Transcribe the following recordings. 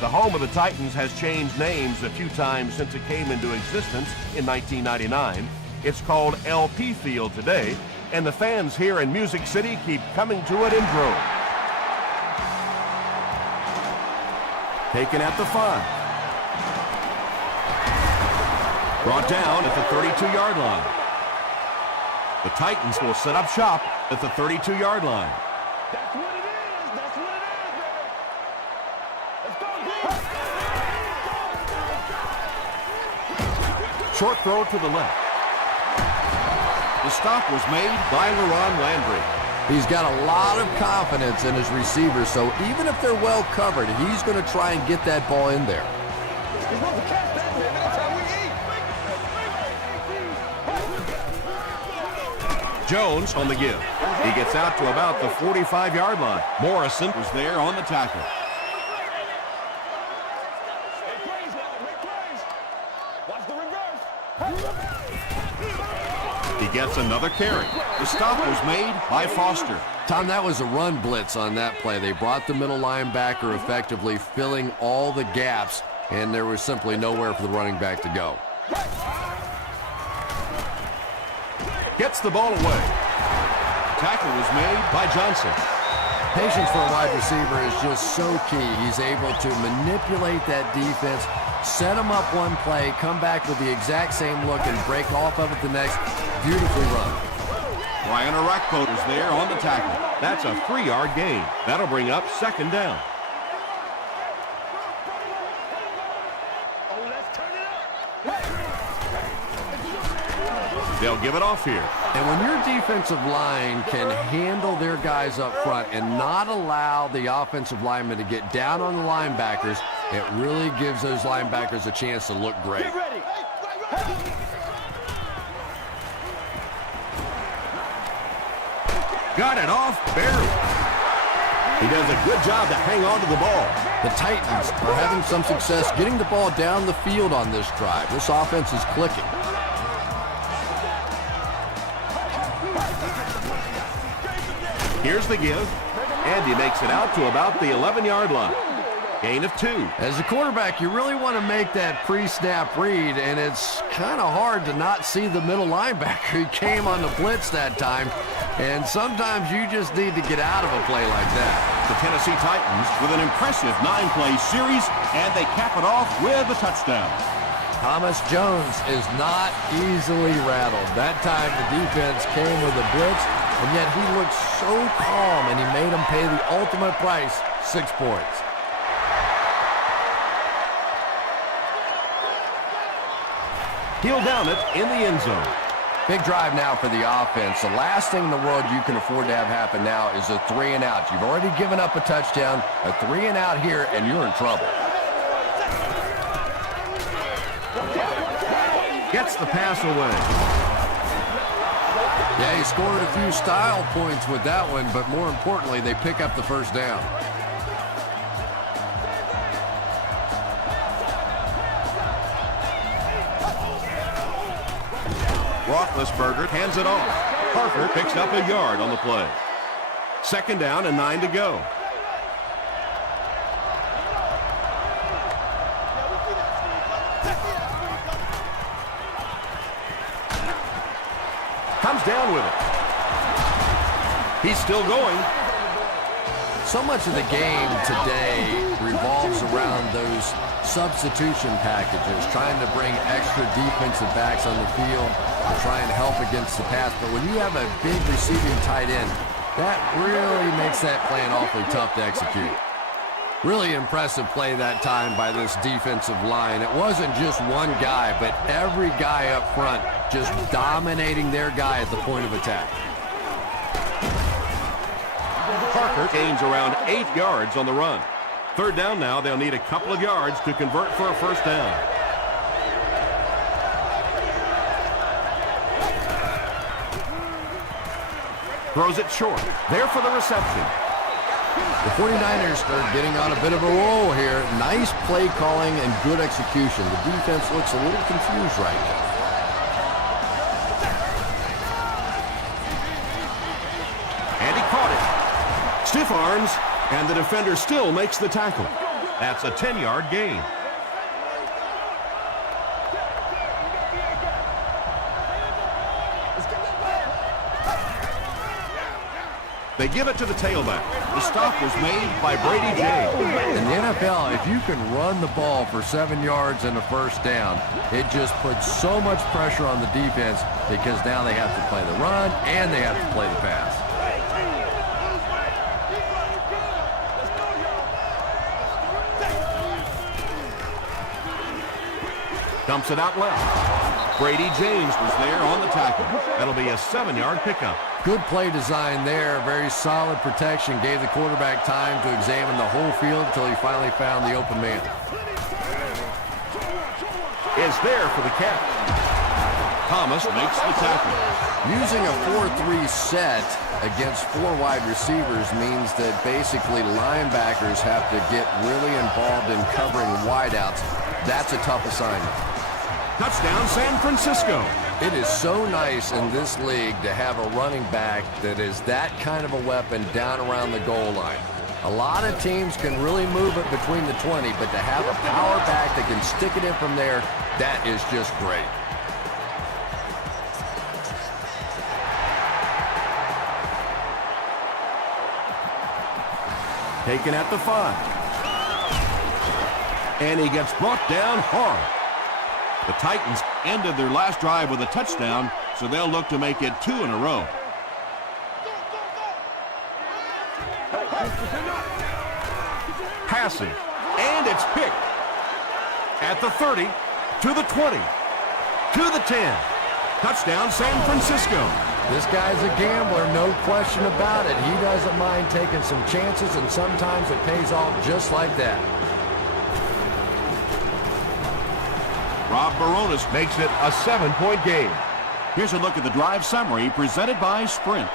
The home of the Titans has changed names a few times since it came into existence in 1999. It's called LP Field today, and the fans here in Music City keep coming to it in droves. Taken at the 5. Brought down at the 32-yard line. The Titans will set up shop at the 32-yard line. That's what it is. That's what it is, baby. Let's go, Short throw to the left. The stop was made by LaRon Landry. He's got a lot of confidence in his receivers, so even if they're well covered, he's going to try and get that ball in there. We're supposed to catch that, baby. That's how we eat. Jones on the give. He gets out to about the 45-yard line. Morrison was there on the tackle. Make plays now. Make plays. Watch the reverse. He gets another carry. The stop was made by Foster. Tom, that was a run blitz on that play. They brought the middle linebacker effectively filling all the gaps, and there was simply nowhere for the running back to go. Gets the ball away. Tackle was made by Johnson. Patience for a wide receiver is just so key. He's able to manipulate that defense, set them up one play, come back with the exact same look, and break off of it the next. Beautifully run. Ryan Arakpo is there on the tackle. That's a 3-yard gain. That'll bring up second down. Oh, let's turn it up. They'll give it off here. And when your defensive line can handle their guys up front and not allow the offensive linemen to get down on the linebackers, it really gives those linebackers a chance to look great. Get ready. Got it off barely. He does a good job to hang on to the ball. The Titans are having some success getting the ball down the field on this drive. This offense is clicking. Here's the give. And he makes it out to about the 11-yard line. Gain of 2. As a quarterback, you really want to make that pre-snap read, and it's kind of hard to not see the middle linebacker. He came on the blitz that time, and sometimes you just need to get out of a play like that. The Tennessee Titans with an impressive 9-play series, and they cap it off with a touchdown. Thomas Jones is not easily rattled. That time the defense came with a blitz, and yet he looked so calm, and he made them pay the ultimate price, 6 points. He'll down it in the end zone. Big drive now for the offense. The last thing in the world you can afford to have happen now is a 3-and-out. You've already given up a touchdown, a 3-and-out here, and you're in trouble. Gets the pass away. Yeah, he scored a few style points with that one, but more importantly, they pick up the first down. Roethlisberger hands it off. Parker picks up a yard on the play. Second down and 9 to go. Comes down with it. He's still going. So much of the game today revolves around those substitution packages, trying to bring extra defensive backs on the field to try and help against the pass. But when you have a big receiving tight end, that really makes that play awfully tough to execute. Really impressive play that time by this defensive line. It wasn't just one guy, but every guy up front just dominating their guy at the point of attack. Parker gains around 8 yards on the run. Third down now, they'll need a couple of yards to convert for a first down. Throws it short. There for the reception. The 49ers are getting on a bit of a roll here. Nice play calling and good execution. The defense looks a little confused right now. And he caught it. Stiff arms, and the defender still makes the tackle. That's a 10-yard gain. They give it to the tailback. The stop was made by Brady James. In the NFL, if you can run the ball for 7 yards and a first down, it just puts so much pressure on the defense because now they have to play the run and they have to play the pass. Dumps it out left. Brady James was there on the tackle. That'll be a 7-yard pickup. Good play design there. Very solid protection. Gave the quarterback time to examine the whole field until he finally found the open man. Is there for the catch. Thomas makes the tackle. Using a 4-3 set against 4 wide receivers means that basically linebackers have to get really involved in covering wideouts. That's a tough assignment. Touchdown, San Francisco. It is so nice in this league to have a running back that is that kind of a weapon down around the goal line. A lot of teams can really move it between the 20, but to have a power back that can stick it in from there, that is just great. Taken at the 5. And he gets brought down hard. The Titans ended their last drive with a touchdown, so they'll look to make it 2 in a row. Passing, and it's picked. At the 30, to the 20, to the 10. Touchdown, San Francisco. This guy's a gambler, no question about it. He doesn't mind taking some chances, and sometimes it pays off just like that. Rob Baronis Makes it a 7-point game. Here's a look at the drive summary presented by Sprint.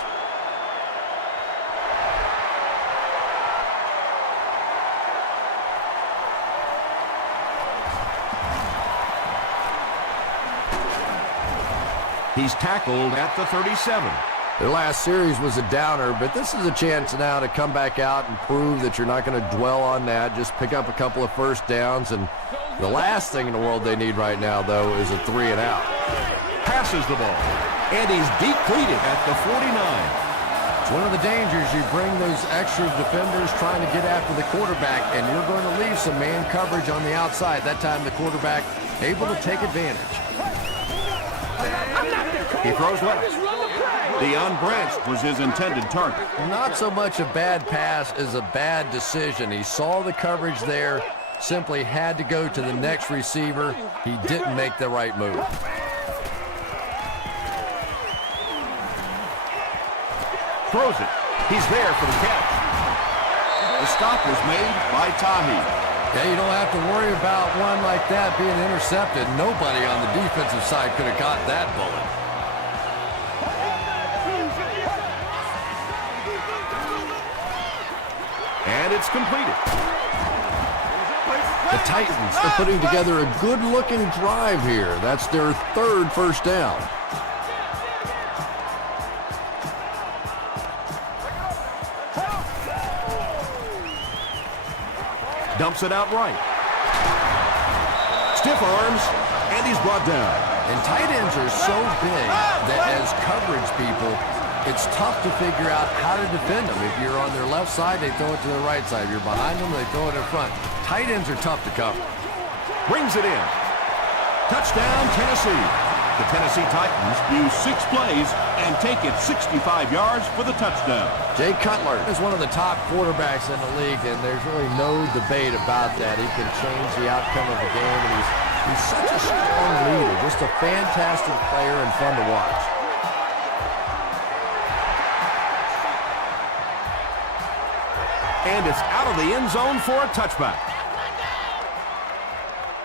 He's tackled at the 37. Their last series was a downer, but this is a chance now to come back out and prove that you're not going to dwell on that. Just pick up a couple of first downs, and the last thing in the world they need right now, though, is a 3-and-out. Passes the ball, and he's depleted at the 49. It's one of the dangers. You bring those extra defenders trying to get after the quarterback, and you're going to leave some man coverage on the outside. That time the quarterback able to take advantage. He throws left. The unbranched was his intended target. Not so much a bad pass as a bad decision. He saw the coverage there, simply had to go to the next receiver. He didn't make the right move. Throws it. He's there for the catch. The stop was made by Tahi. Yeah, you don't have to worry about one like that being intercepted. Nobody on the defensive side could have caught that bullet. And it's completed. The Titans are putting together a good-looking drive here. That's their 3rd first down. Dumps it out right. Stiff arms, and he's brought down. And tight ends are so big that as coverage people, it's tough to figure out how to defend them. If you're on their left side, they throw it to their right side. If you're behind them, they throw it in front. Tight ends are tough to cover. Brings it in. Touchdown, Tennessee. The Tennessee Titans use 6 plays and take it 65 yards for the touchdown. Jay Cutler is one of the top quarterbacks in the league, and there's really no debate about that. He can change the outcome of the game, and he's such a strong leader. Just a fantastic player and fun to watch. And it's out of the end zone for a touchback.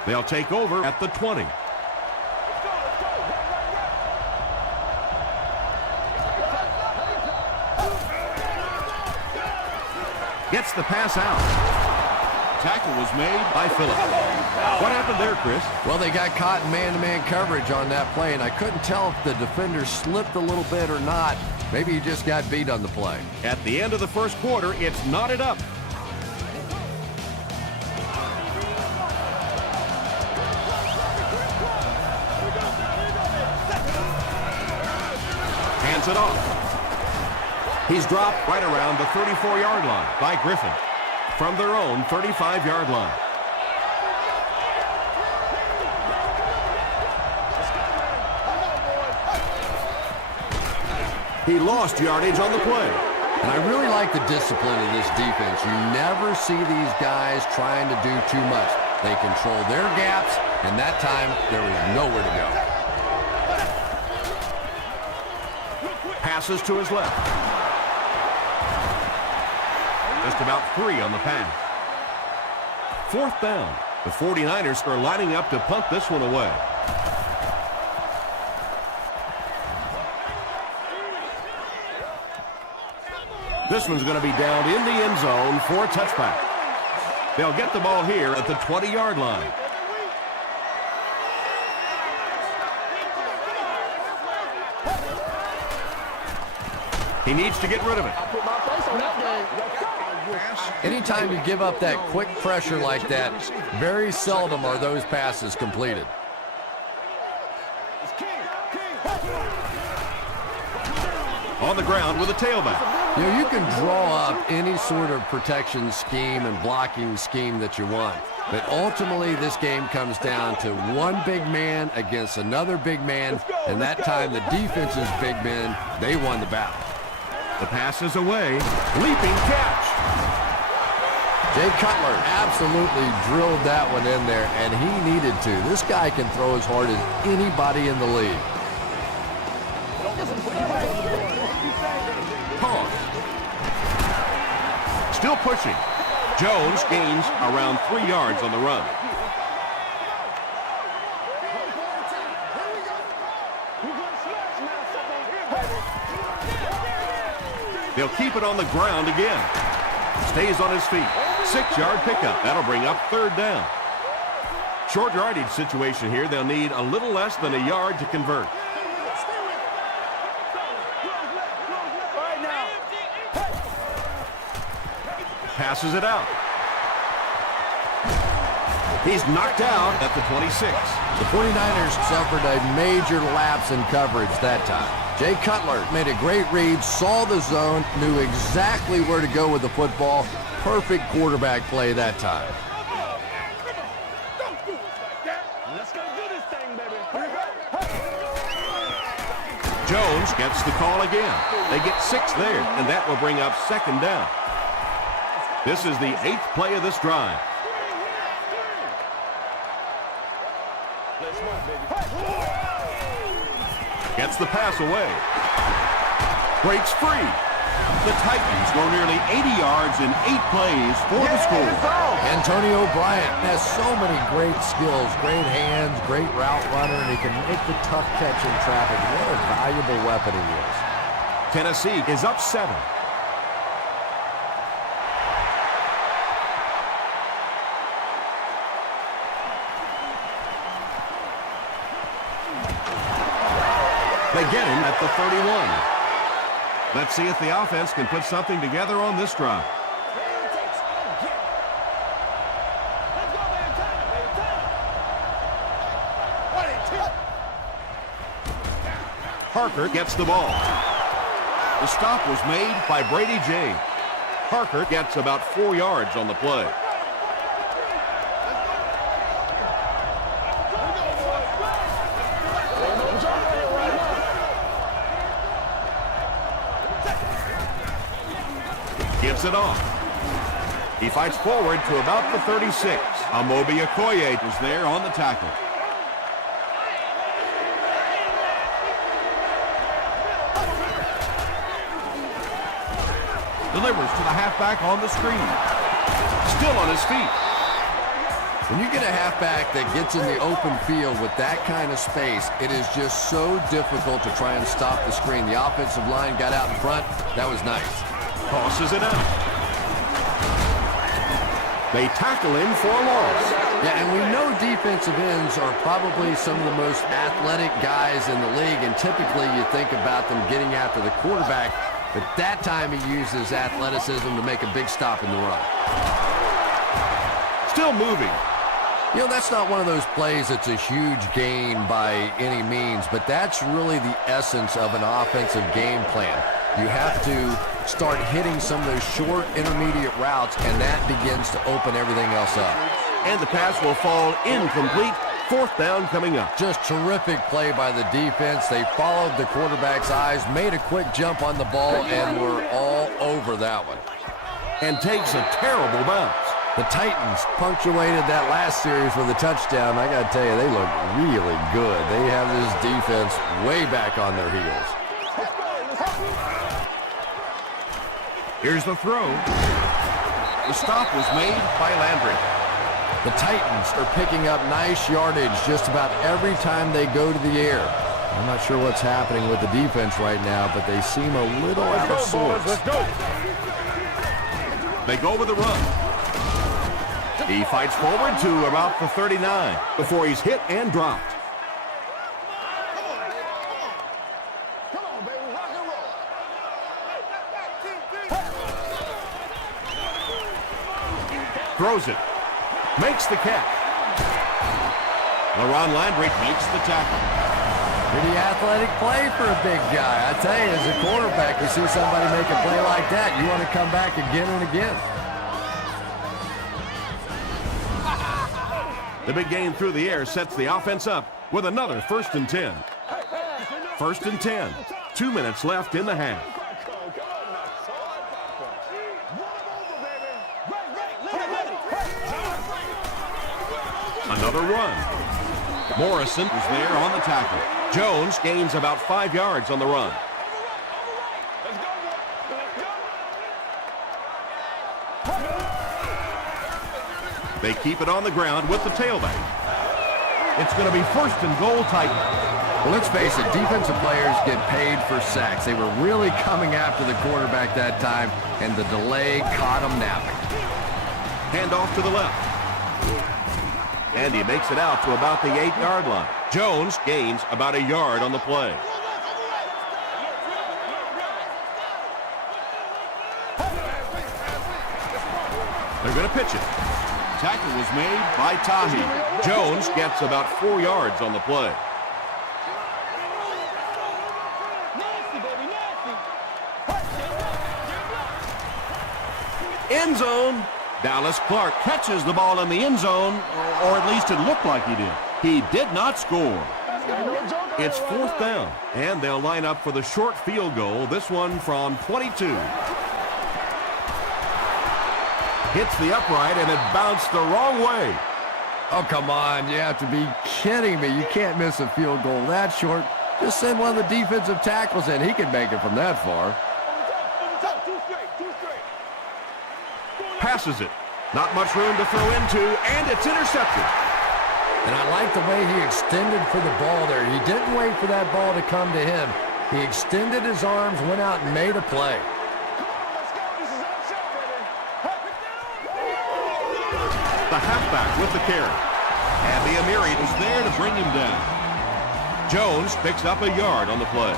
They'll take over at the 20. Gets the pass out. Tackle was made by Phillips. What happened there, Chris? Well, they got caught in man-to-man coverage on that play, and I couldn't tell if the defender slipped a little bit or not. Maybe he just got beat on the play. At the end of the first quarter, it's knotted up. Gets it off. He's dropped right around the 34-yard line by Griffin from their own 35-yard line. He lost yardage on the play. And I really like the discipline of this defense. You never see these guys trying to do too much. They control their gaps, and that time there was nowhere to go. Passes to his left. Just about 3 on the pass. 4th down. The 49ers are lining up to punt this one away. This one's going to be down in the end zone for a touchback. They'll get the ball here at the 20-yard line. He needs to get rid of it. Anytime you give up that quick pressure like that, very seldom are those passes completed. On the ground with a tailback. You know, you can draw up any sort of protection scheme and blocking scheme that you want. But ultimately, this game comes down to one big man against another big man. And that time, the defense's big men, they won the battle. The pass is away. Leaping catch. Jay Cutler absolutely drilled that one in there, and he needed to. This guy can throw as hard as anybody in the league. Still pushing. Jones gains around 3 yards on the run. They'll keep it on the ground again. Stays on his feet. 6-yard pickup. That'll bring up 3rd down. Short yardage situation here. They'll need a little less than a yard to convert. Passes it out. He's knocked out at the 26. The 49ers suffered a major lapse in coverage that time. Jay Cutler made a great read, saw the zone, knew exactly where to go with the football. Perfect quarterback play that time. Let's go do this thing, baby. Jones gets the call again. They get 6 there, and that will bring up 2nd down. This is the 8th play of this drive. Gets the pass away. Breaks free. The Titans go nearly 80 yards in 8 plays for the score. Antonio Bryant has so many great skills, great hands, great route runner, and he can make the tough catch in traffic. What a valuable weapon he is. Tennessee is up 7. They get him at the 31. Let's see if the offense can put something together on this drive. Parker gets the ball. The stop was made by Brady James. Parker gets about 4 yards on the play. Gives it off. He fights forward to about the 36. Amobi Okoye is there on the tackle. Delivers to the halfback on the screen. Still on his feet. When you get a halfback that gets in the open field with that kind of space, it is just so difficult to try and stop the screen. The offensive line got out in front. That was nice. Tosses it out. They tackle him for a loss. Yeah, and we know defensive ends are probably some of the most athletic guys in the league, and typically you think about them getting after the quarterback, but that time he uses athleticism to make a big stop in the run. Still moving. You know, that's not one of those plays that's a huge gain by any means, but that's really the essence of an offensive game plan. You have to start hitting some of those short, intermediate routes, and that begins to open everything else up. And the pass will fall incomplete. Fourth down coming up. Just terrific play by the defense. They followed the quarterback's eyes, made a quick jump on the ball, and were all over that one. And takes a terrible bounce. The Titans punctuated that last series with a touchdown. I got to tell you, they look really good. They have this defense way back on their heels. Here's the throw. The stop was made by Landry. The Titans are picking up nice yardage just about every time they go to the air. I'm not sure what's happening with the defense right now, but they seem a little out of sorts. Let's go. They go with the run. He fights forward to about the 39 before he's hit and dropped. Come on, baby. Rock and roll. Throws it. Makes the catch. LaRon Landry makes the tackle. Pretty athletic play for a big guy. I tell you, as a quarterback, you see somebody make a play like that, you want to come back again and again. The big game through the air sets the offense up with another 1st and 10. 1st and 10. 2 minutes left in the half. Another run. Morrison is there on the tackle. Jones gains about 5 yards on the run. They keep it on the ground with the tailback. It's going to be 1st and goal Titans. Well, let's face it, defensive players get paid for sacks. They were really coming after the quarterback that time, and the delay caught them napping. Hand off to the left. And he makes it out to about the 8-yard line. Jones gains about a yard on the play. They're going to pitch it. Tackle was made by Tahi. Jones gets about 4 yards on the play. End zone. Dallas Clark catches the ball in the end zone, or at least it looked like he did. He did not score. It's 4th down, and they'll line up for the short field goal, this one from 22. Hits the upright, and it bounced the wrong way. Oh, come on. You have to be kidding me. You can't miss a field goal that short. Just send one of the defensive tackles in. He can make it from that far. Passes it. Not much room to throw into, and it's intercepted. And I like the way he extended for the ball there. He didn't wait for that ball to come to him. He extended his arms, went out, and made a play. The halfback with the carry. And the Amiri is there to bring him down. Jones picks up a yard on the play.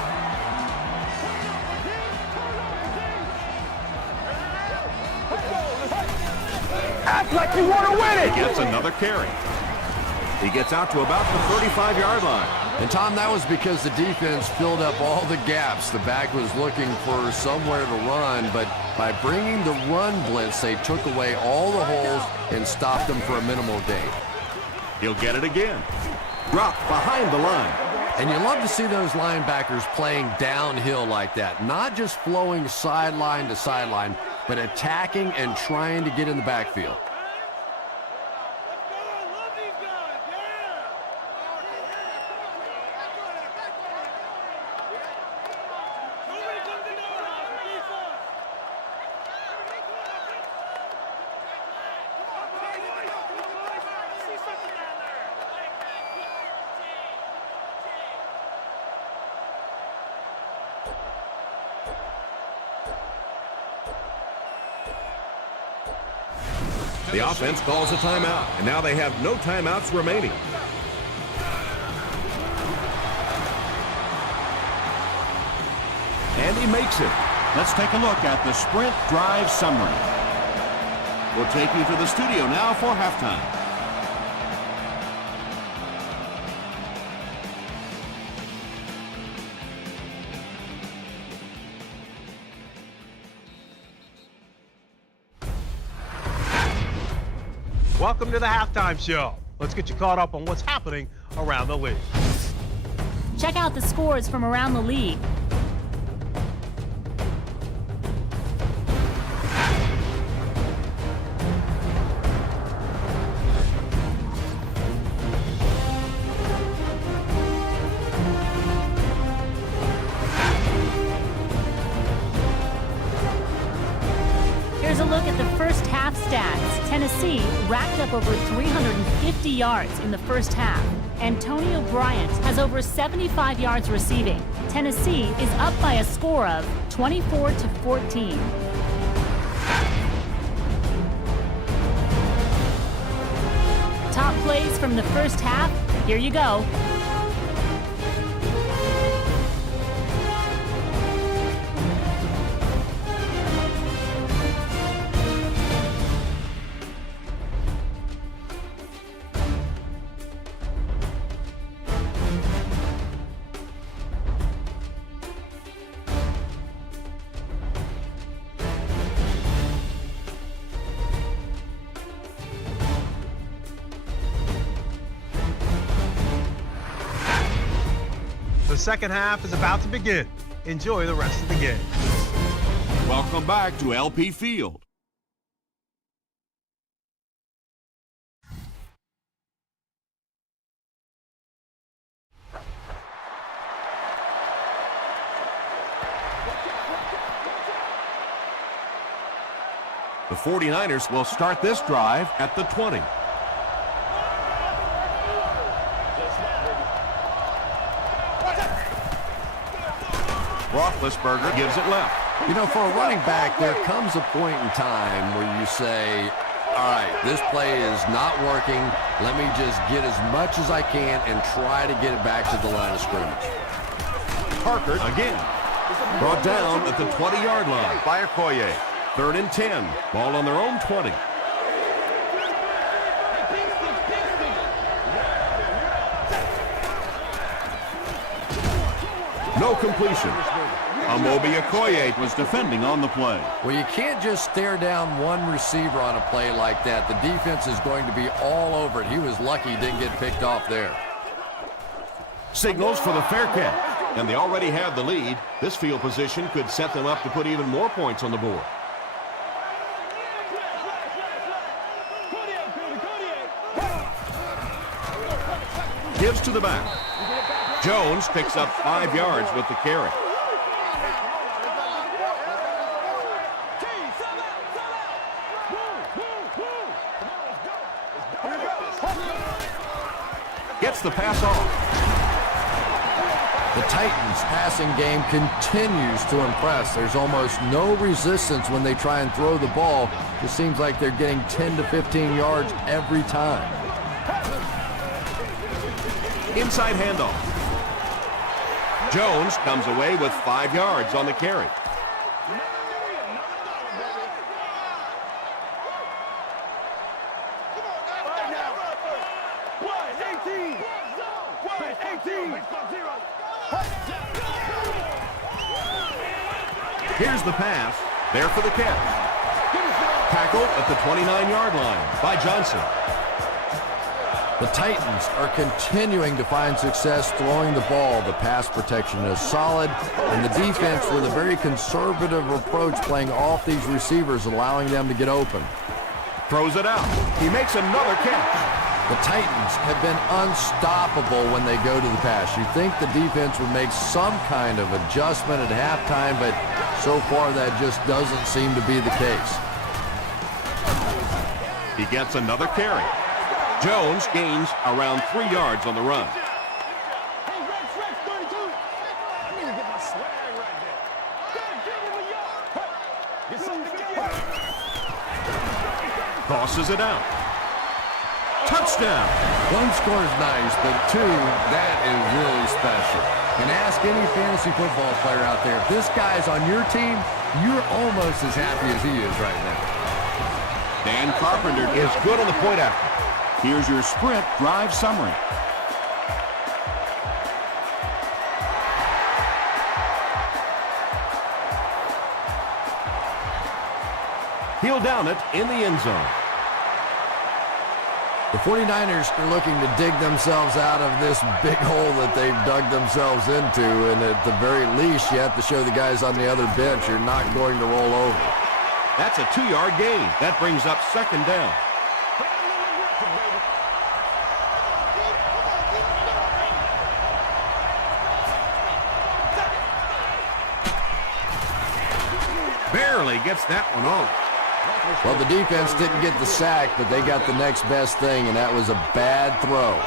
Act like you want to win it. He gets another carry. He gets out to about the 35-yard line. And, Tom, that was because the defense filled up all the gaps. The back was looking for somewhere to run, but by bringing the run blitz, they took away all the holes and stopped them for a minimal gain. He'll get it again. Dropped behind the line. And you love to see those linebackers playing downhill like that, not just flowing sideline to sideline, but attacking and trying to get in the backfield. The offense calls a timeout, and now they have no timeouts remaining. And he makes it. Let's take a look at the sprint drive summary. We'll take you to the studio now for halftime. Welcome to the halftime show. Let's get you caught up on what's happening around the league. Check out the scores from around the league. Here's a look at the first half stats. Tennessee racked up over 350 yards in the first half. Antonio Bryant has over 75 yards receiving. Tennessee is up by a score of 24-14. Top plays from the first half. Here you go. The second half is about to begin. Enjoy the rest of the game. Welcome back to LP Field. The 49ers will start this drive at the 20. Roethlisberger gives it left. You know, for a running back, there comes a point in time where you say, all right, this play is not working. Let me just get as much as I can and try to get it back to the line of scrimmage. Parker again. Brought down at the 20-yard line by Okoye. 3rd and 10. Ball on their own 20. No completion. Amobi Okoye was defending on the play. Well, you can't just stare down one receiver on a play like that. The defense is going to be all over it. He was lucky he didn't get picked off there. Signals for the fair catch. And they already have the lead. This field position could set them up to put even more points on the board. Gives to the back. Jones picks up 5 yards with the carry. Gets the pass off. The Titans' passing game continues to impress. There's almost no resistance when they try and throw the ball. It seems like they're getting 10 to 15 yards every time. Inside handoff. Jones comes away with 5 yards on the carry. Here's the pass. There for the catch. Tackled at the 29-yard line by Johnson. The Titans are continuing to find success throwing the ball. The pass protection is solid, and the defense with a very conservative approach playing off these receivers, allowing them to get open. Throws it out. He makes another catch. The Titans have been unstoppable when they go to the pass. You think the defense would make some kind of adjustment at halftime, but so far that just doesn't seem to be the case. He gets another carry. Jones gains around 3 yards on the run. Tosses it out. Touchdown. One score is nice, but two, that is really special. And ask any fantasy football player out there, if this guy's on your team, you're almost as happy as he is right now. Dan Carpenter is good on the point after. Here's your sprint drive summary. He'll down it in the end zone. The 49ers are looking to dig themselves out of this big hole that they've dug themselves into, and at the very least, you have to show the guys on the other bench you're not going to roll over. That's a 2-yard gain. That brings up 2nd down. Barely gets that one on. Well, the defense didn't get the sack, but they got the next best thing, and that was a bad throw.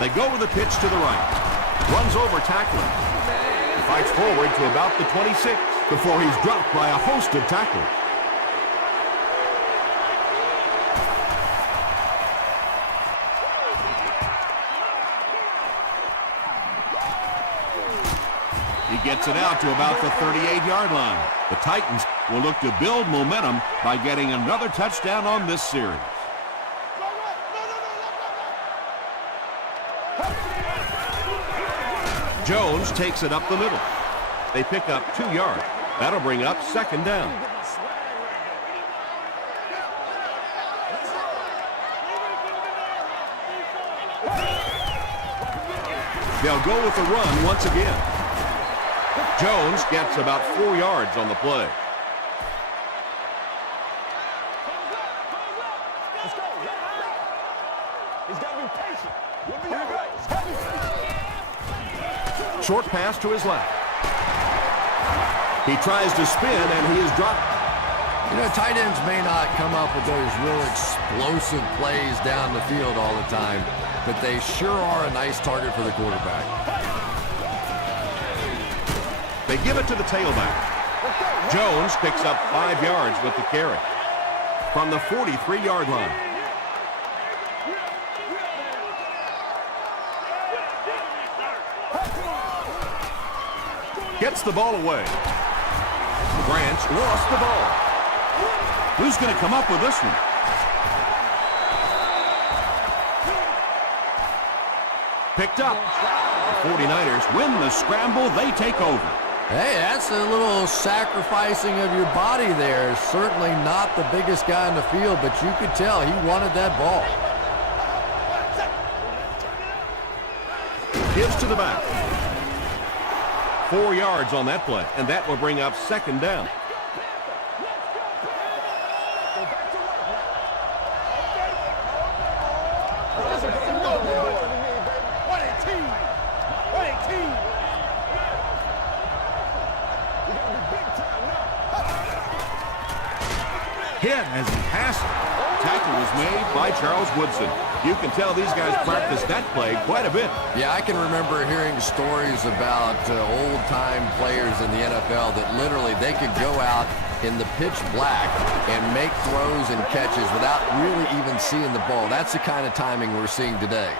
They go with the pitch to the right. Runs over tackler. Fights forward to about the 26 before he's dropped by a host of tacklers. He gets it out to about the 38-yard line. The Titans will look to build momentum by getting another touchdown on this series. Jones takes it up the middle. They pick up 2 yards. That'll bring up 2nd down. They'll go with the run once again. Jones gets about 4 yards on the play. Let's go. He's got to be patient. We'll be all right. Short pass to his left. He tries to spin, and he is dropped. You know, tight ends may not come up with those real explosive plays down the field all the time, but they sure are a nice target for the quarterback. They give it to the tailback. Jones picks up 5 yards with the carry from the 43-yard line. Gets the ball away. Branch lost the ball. Who's going to come up with this one? Picked up. The 49ers win the scramble. They take over. Hey, that's a little sacrificing of your body there. Certainly not the biggest guy in the field, but you could tell he wanted that ball. Gives to the back. 4 yards on that play, and that will bring up 2nd down. Hit as he passes. Tackle was made by Charles Woodson. You can tell these guys practice that play quite a bit. Yeah, I can remember hearing stories about old-time players in the NFL that literally they could go out in the pitch black and make throws and catches without really even seeing the ball. That's the kind of timing we're seeing today.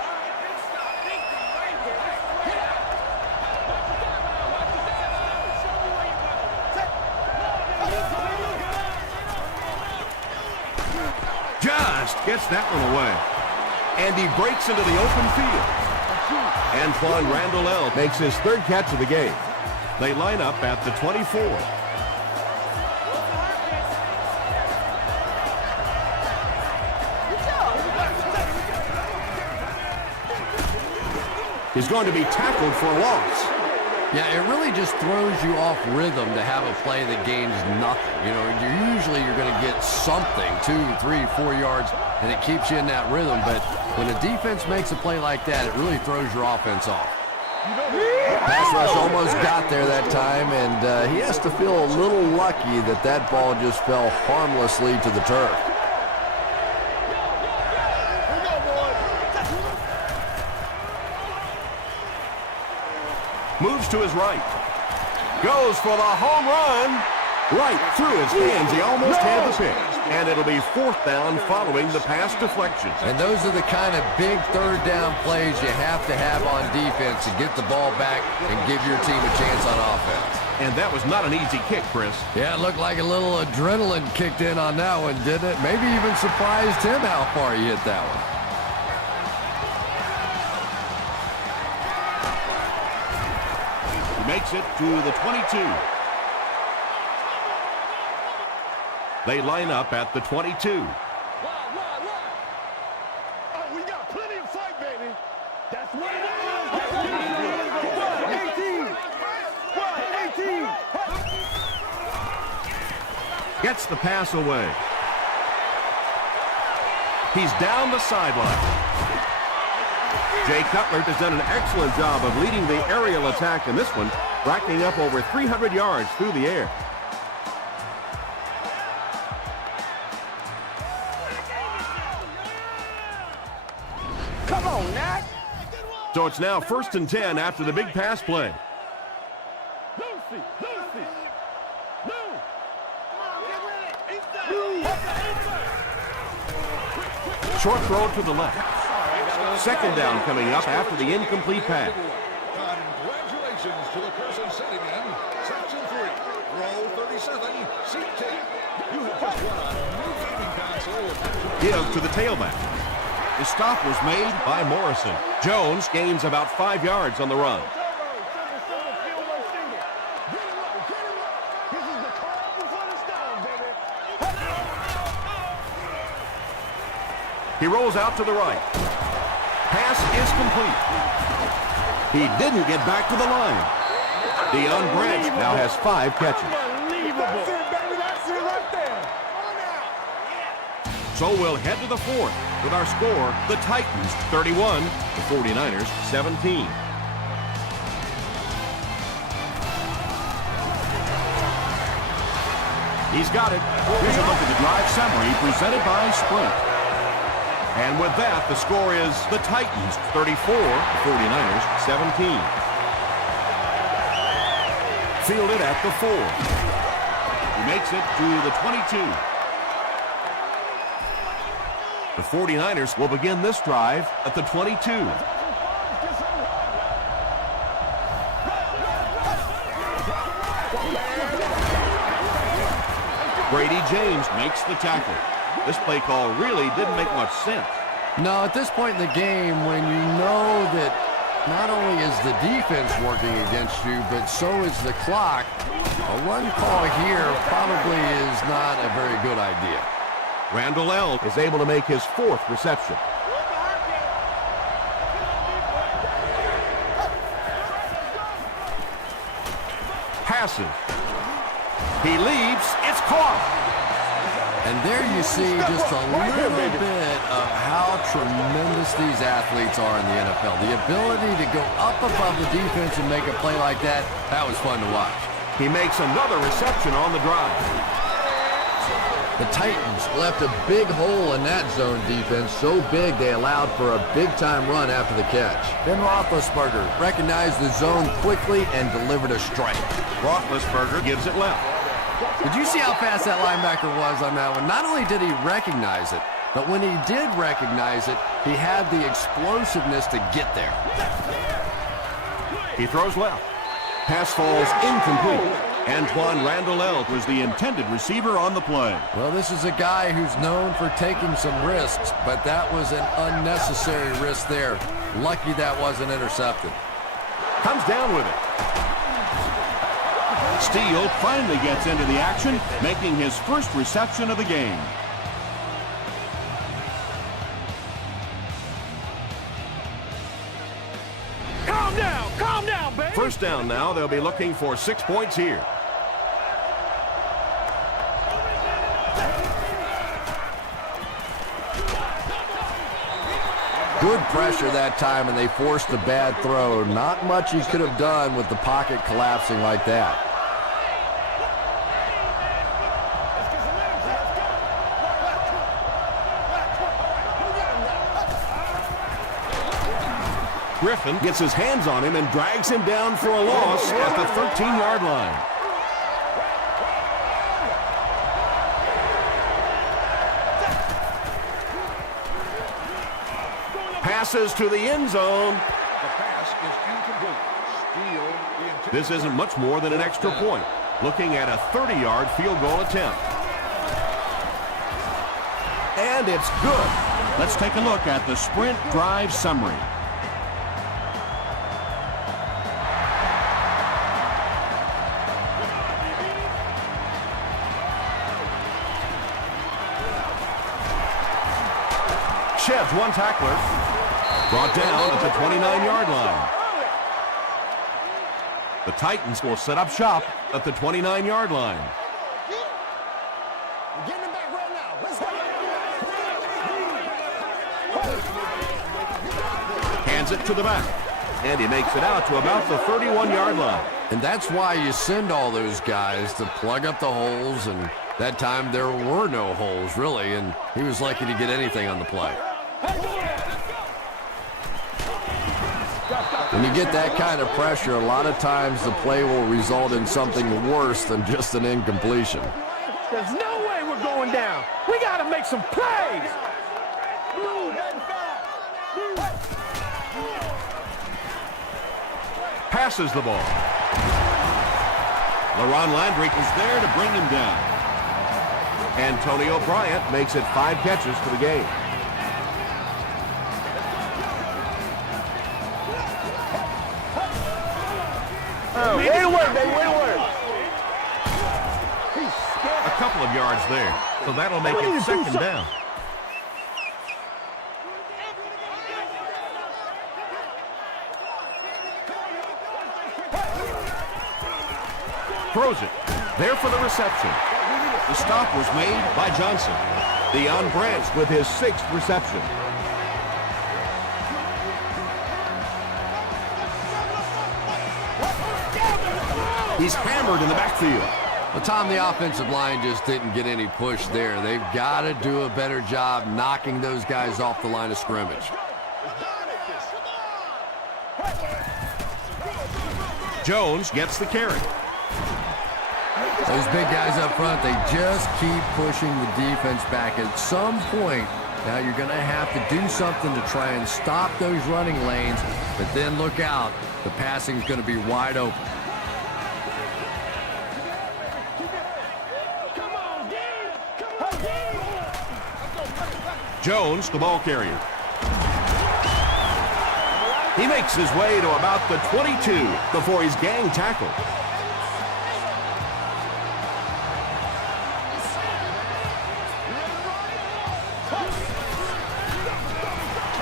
Gets that one away. And he breaks into the open field. Antoine Randall makes his 3rd catch of the game. They line up at the 24. He's going to be tackled for a loss. Yeah, it really just throws you off rhythm to have a play that gains nothing. You know, you're going to get something, 2, 3, 4 yards, and it keeps you in that rhythm. But when a defense makes a play like that, it really throws your offense off. Pass rush almost got there that time, and he has to feel a little lucky that that ball just fell harmlessly to the turf. Moves to his right. Goes for the home run. Right through his hands. He almost had the pick. And it'll be 4th down following the pass deflection. And those are the kind of big 3rd down plays you have to have on defense to get the ball back and give your team a chance on offense. And that was not an easy kick, Chris. Yeah, it looked like a little adrenaline kicked in on that one, didn't it? Maybe even surprised him how far he hit that one. Makes it to the 22. They line up at the 22. Oh, we got plenty of fight, baby. That's what it is. 18. Gets the pass away. He's down the sideline. Jay Cutler has done an excellent job of leading the aerial attack in this one, racking up over 300 yards through the air. Come on, Nat. So it's now 1st and 10 after the big pass play. Lucy. Short throw to the left. 2nd down coming up after the incomplete pass. Congratulations to the person setting in. Section 3, row 37, seat 10. You have just won a new gaming console. Give to the tailback. The stop was made by Morrison. Jones gains about 5 yards on the run. He rolls out to the right. Pass is complete. He didn't get back to the line. Deion Branch now has 5 catches. Unbelievable. That's it, baby. That's it right there. So we'll head to the 4th with our score, the Titans 31, the 49ers 17. He's got it. Here's a look at the drive summary presented by Sprint. And with that, the score is the Titans 34, the 49ers 17. Fielded at the 4. He makes it to the 22. The 49ers will begin this drive at the 22. Brady James makes the tackle. This play call really didn't make much sense. No, at this point in the game, when you know that not only is the defense working against you, but so is the clock, a run call here probably is not a very good idea. Randall L. is able to make his 4th reception. Passes. He leaps. It's caught. And there you see just a little bit of how tremendous these athletes are in the NFL. The ability to go up above the defense and make a play like that, that was fun to watch. He makes another reception on the drive. The Titans left a big hole in that zone defense, so big they allowed for a big-time run after the catch. Ben Roethlisberger recognized the zone quickly and delivered a strike. Roethlisberger gives it left. Did you see how fast that linebacker was on that one? Not only did he recognize it, but when he did recognize it, he had the explosiveness to get there. He throws left. Pass falls incomplete. Antoine Randall L. was the intended receiver on the play. Well, this is a guy who's known for taking some risks, but that was an unnecessary risk there. Lucky that wasn't intercepted. Comes down with it. Steele finally gets into the action, making his 1st reception of the game. Calm down, baby. 1st down now. They'll be looking for 6 points here. Good pressure that time, and they forced a bad throw. Not much he could have done with the pocket collapsing like that. Griffin gets his hands on him and drags him down for a loss at the 13-yard line. Passes to the end zone. The pass is incomplete. Steele, this isn't much more than an extra point. Looking at a 30-yard field goal attempt. And it's good. Let's take a look at the Sprint drive summary. sheds one tackler. Brought down at the 29-yard line. The Titans will set up shop at the 29-yard line. Getting it back right now. Let's go. Hands it to the back. And he makes it out to about the 31-yard line. And that's why you send all those guys to plug up the holes, and that time there were no holes, really, and he was lucky to get anything on the play. When you get that kind of pressure, a lot of times the play will result in something worse than just an incompletion. There's no way we're going down. We got to make some plays. Passes the ball. LaRon Landry is there to bring him down. Antonio Bryant makes it 5 catches for the game. Way to work, baby. Way to work. A couple of yards there. So that'll make it second down. Throws it. There for the reception. The stop was made by Johnson. Deion Branch with his 6th reception. He's hammered in the backfield. Well, Tom, the offensive line just didn't get any push there. They've got to do a better job knocking those guys off the line of scrimmage. Jones gets the carry. Those big guys up front, they just keep pushing the defense back. At some point, now you're going to have to do something to try and stop those running lanes, but then look out. The passing is going to be wide open. Jones, the ball carrier. He makes his way to about the 22 before he's gang tackled.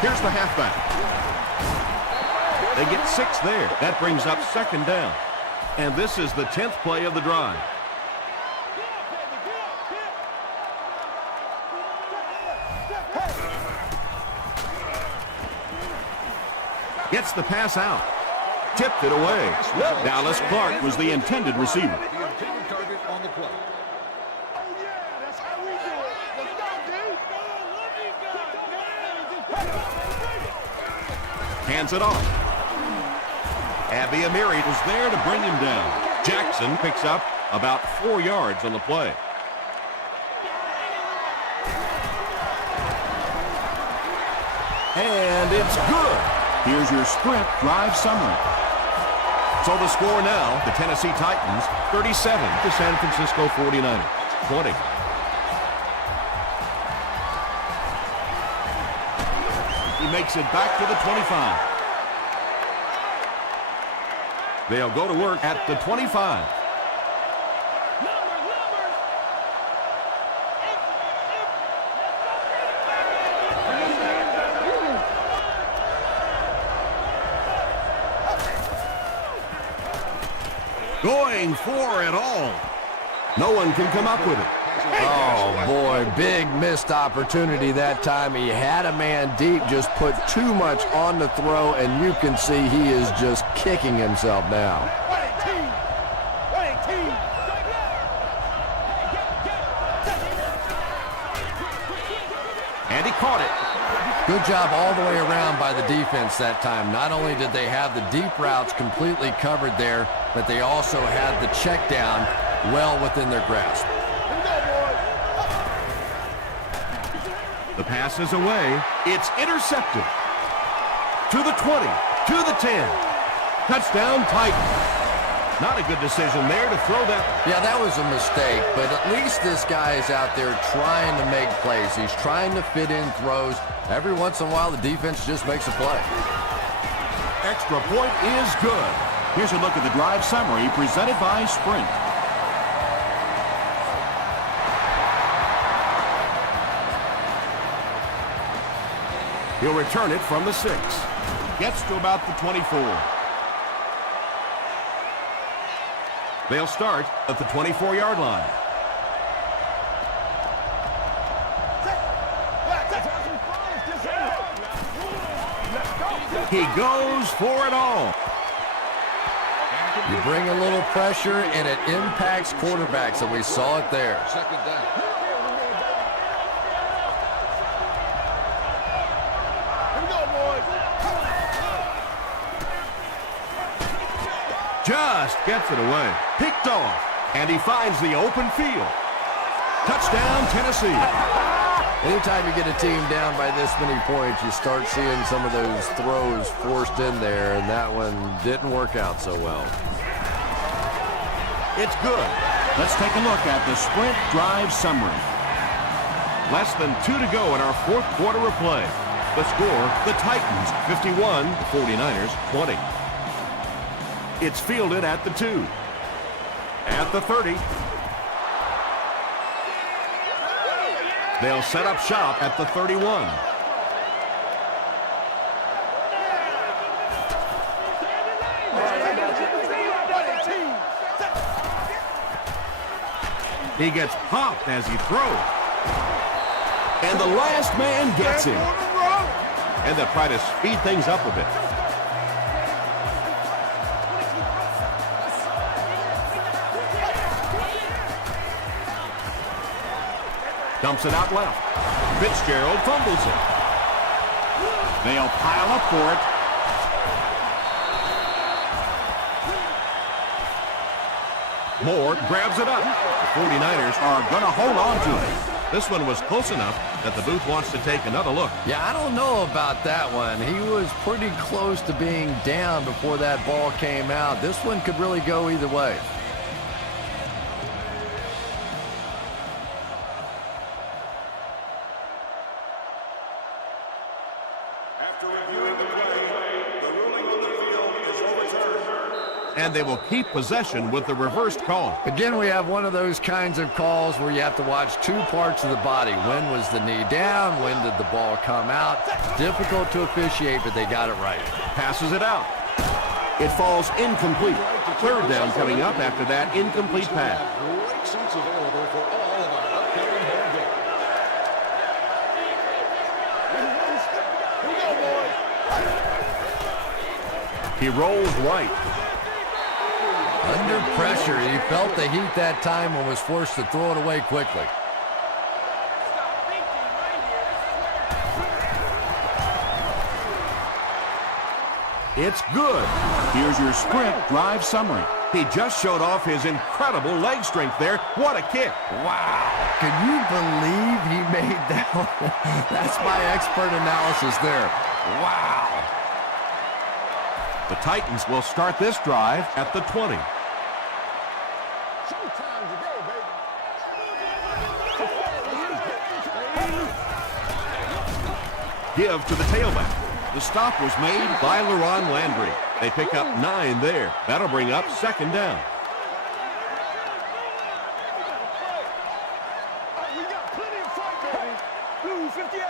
Here's the halfback. They get 6 there. That brings up second down. And this is the 10th play of the drive. Gets the pass out. Tipped it away. Dallas Clark was the intended receiver. The intended target on the play. Hands it off. Abby Amiri was there to bring him down. Jackson picks up about 4 yards on the play. And it's good. Here's your Sprint drive summary. So the score now, the Tennessee Titans 37 to San Francisco 49ers 20. He makes it back to the 25. They'll go to work at the 25. Going for it all. No one can come up with it. Oh, boy, big missed opportunity that time. He had a man deep, just put too much on the throw, and you can see he is just kicking himself now. And he caught it. Good job all the way around by the defense that time. Not only did they have the deep routes completely covered there, but they also had the check down well within their grasp. The pass is away. It's intercepted. To the 20, to the 10. Touchdown, Titans. Not a good decision there to throw that. Yeah, that was a mistake, but at least this guy is out there trying to make plays. He's trying to fit in throws. Every once in a while, the defense just makes a play. Extra point is good. Here's a look at the drive summary presented by Sprint. He'll return it from the 6. Gets to about the 24. They'll start at the 24-yard line. He goes for it all. You bring a little pressure, and it impacts quarterbacks, and we saw it there. Second down. Just gets it away. Picked off. And he finds the open field. Touchdown, Tennessee. Anytime you get a team down by this many points, you start seeing some of those throws forced in there, and that one didn't work out so well. It's good. Let's take a look at the sprint drive summary. Less than 2 to go in our fourth quarter of play. The score, the Titans 51, the 49ers 20. It's fielded at the 2. At the 30. They'll set up shop at the 31. He gets popped as he throws. And the last man gets him. And they'll try to speed things up a bit. Dumps it out left. Fitzgerald fumbles it. They'll pile up for it. Moore grabs it up. The 49ers are going to hold on to it. This one was close enough that the booth wants to take another look. Yeah, I don't know about that one. He was pretty close to being down before that ball came out. This one could really go either way. And they will keep possession with the reversed call. Again, we have one of those kinds of calls where you have to watch two parts of the body. When was the knee down? When did the ball come out? Difficult to officiate, but they got it right. Passes it out. It falls incomplete. Third down coming up after that incomplete pass. Great seats available for all of our upcoming home games. He rolls right. Under pressure, he felt the heat that time and was forced to throw it away quickly. It's good. Here's your sprint drive summary. He just showed off his incredible leg strength there. What a kick. Wow. Can you believe he made that one? That's my expert analysis there. Wow. The Titans will start this drive at the 20. Give to the tailback. The stop was made by LaRon Landry. They pick up 9 there. That'll bring up second down. We got plenty of fight, baby. Blue 58.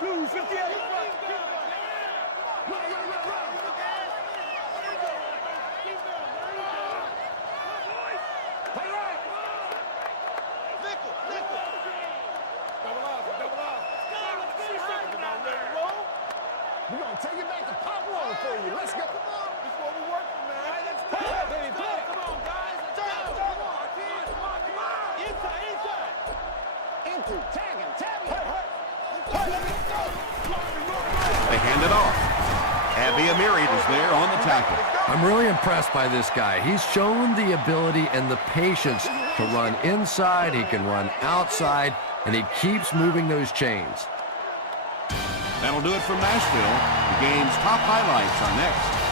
Blue 58. We're going to take it back to Pop One for you. Let's go. Come on. This is what we're working, man. All right, let's play it, baby. Play it. Come on, guys. Let's go. Come on, kids. Come on, come on. Inside, inside. Into, tagging, tagging. Hey, hey. Let's go. They hand it off. Abby Amiri is there on the tackle. I'm really impressed by this guy. He's shown the ability and the patience to run inside. He can run outside, and he keeps moving those chains. That'll do it from Nashville. The game's top highlights are next.